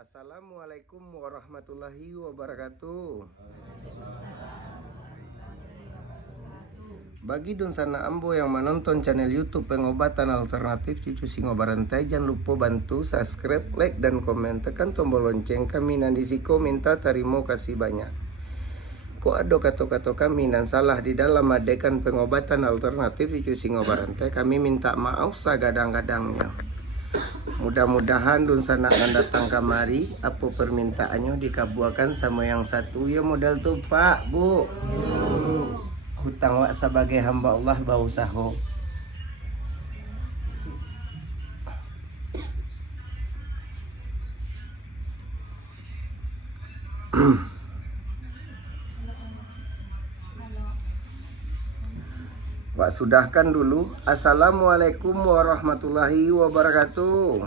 Assalamualaikum warahmatullahi wabarakatuh. Bagi Dunsana Ambo yang menonton channel YouTube Pengobatan Alternatif Cucu Singo Barantai, jangan lupa bantu subscribe, like, dan komen. Tekan tombol lonceng. Kami nandisiko minta terima kasih banyak. Ko ada kata-kata kami nan salah di dalam adegan pengobatan alternatif Cucu Singo Barantai, kami minta maaf sagadang-gadangnya. Mudah-mudahan Dunsana akan datang kamari, apa permintaannya dikabuakan sama yang satu. Ya modal tuh Pak, Bu. Hutang wak sebagai hamba Allah bau saho. Pak sudahkan dulu. Assalamualaikum warahmatullahi wabarakatuh.